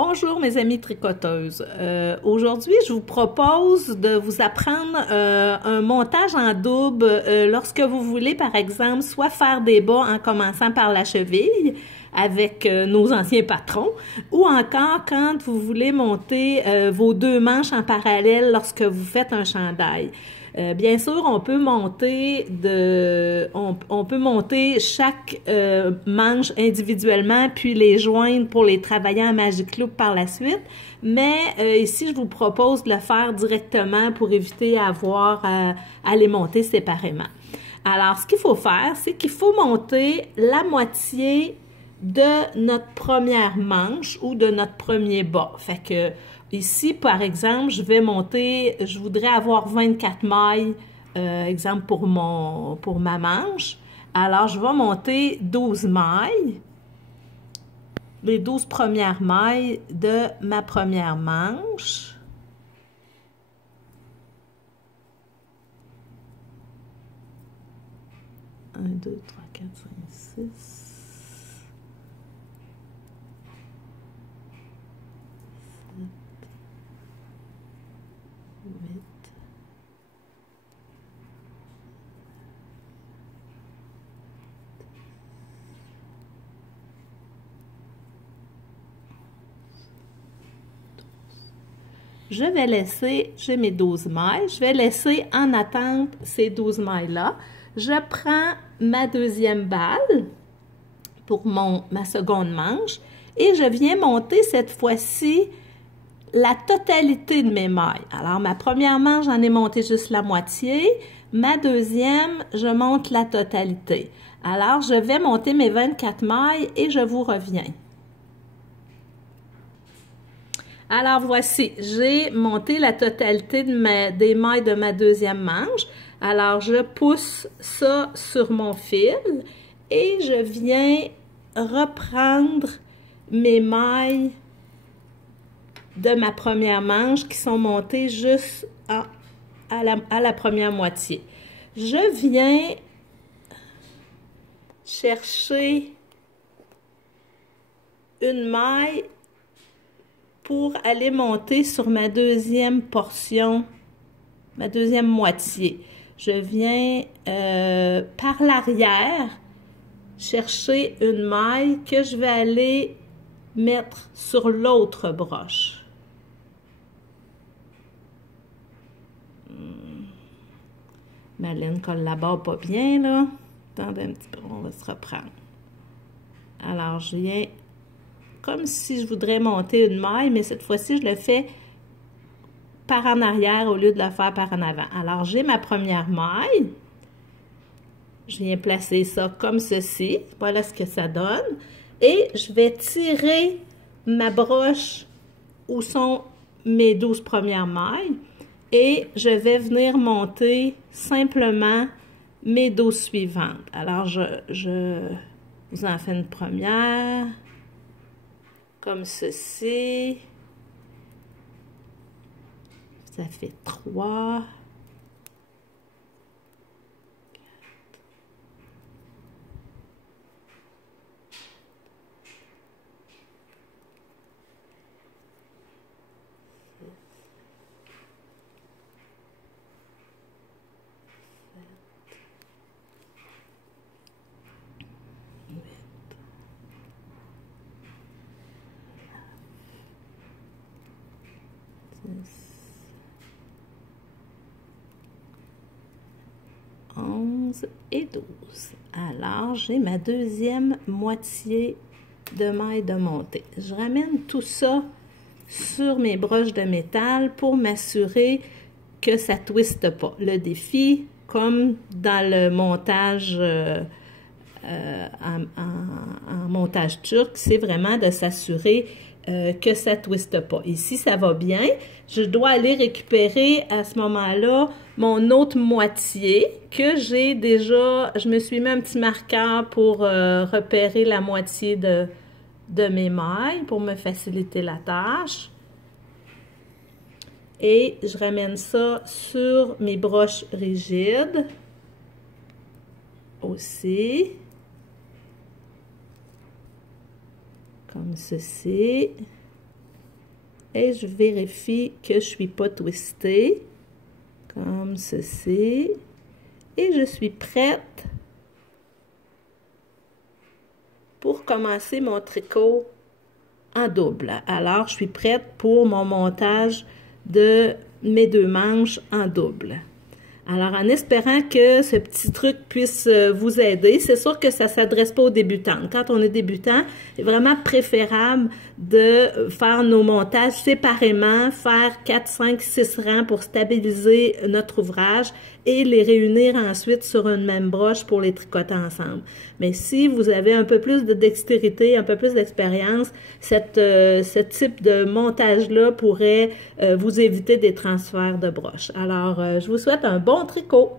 Bonjour mes amies tricoteuses. Aujourd'hui, je vous propose de vous apprendre un montage en double lorsque vous voulez, par exemple, soit faire des bas en commençant par la cheville avec nos anciens patrons, ou encore quand vous voulez monter vos deux manches en parallèle lorsque vous faites un chandail. Bien sûr, on peut monter chaque manche individuellement, puis les joindre pour les travailler en Magic Loop par la suite. Mais ici, je vous propose de le faire directement pour éviter avoir à les monter séparément. Alors, ce qu'il faut faire, c'est qu'il faut monter la moitié de notre première manche ou de notre premier bas. Fait que ici, par exemple, je voudrais avoir 24 mailles, exemple pour ma manche. Alors, je vais monter 12 mailles, les 12 premières mailles de ma première manche. Un, 2, 3, 4, 5, 6. 8. Je vais laisser, j'ai mes 12 mailles, je vais laisser en attente ces 12 mailles-là. Je prends ma deuxième balle pour ma seconde manche et je viens monter cette fois-ci la totalité de mes mailles. Alors, ma première manche, j'en ai monté juste la moitié. Ma deuxième, je monte la totalité. Alors, je vais monter mes 24 mailles et je vous reviens. Alors, voici, j'ai monté la totalité des mailles de ma deuxième manche. Alors, je pousse ça sur mon fil et je viens reprendre mes mailles de ma première manche qui sont montées juste à la première moitié. Je viens chercher une maille pour aller monter sur ma deuxième portion, ma deuxième moitié. Je viens par l'arrière chercher une maille que je vais aller mettre sur l'autre broche. Ma laine collabore pas bien, là. Attendez un petit peu, on va se reprendre. Alors, je viens comme si je voudrais monter une maille, mais cette fois-ci, je le fais par en arrière au lieu de le faire par en avant. Alors, j'ai ma première maille. Je viens placer ça comme ceci. Voilà ce que ça donne. Et je vais tirer ma broche où sont mes 12 premières mailles. Et je vais venir monter simplement mes 12 suivantes. Alors, je vous en fais une première, comme ceci. Ça fait 3. 11 et 12. Alors, j'ai ma deuxième moitié de maille de montée. Je ramène tout ça sur mes broches de métal pour m'assurer que ça ne twiste pas. Le défi, comme dans le montage en montage turc, c'est vraiment de s'assurer que ça ne twiste pas. Ici, ça va bien. Je dois aller récupérer à ce moment-là mon autre moitié que j'ai déjà, je me suis mis un petit marqueur pour repérer la moitié de mes mailles pour me faciliter la tâche. Et je ramène ça sur mes broches rigides aussi. Comme ceci. et je vérifie que je ne suis pas twistée, comme ceci. Et je suis prête pour commencer mon tricot en double. Alors, je suis prête pour mon montage de mes 2 manches en double. Alors, en espérant que ce petit truc puisse vous aider, c'est sûr que ça ne s'adresse pas aux débutants. Quand on est débutant, c'est vraiment préférable de faire nos montages séparément, faire 4, 5, 6 rangs pour stabiliser notre ouvrage et les réunir ensuite sur une même broche pour les tricoter ensemble. Mais si vous avez un peu plus de dextérité, un peu plus d'expérience, ce type de montage-là pourrait vous éviter des transferts de broches. Alors, je vous souhaite un bon tricot!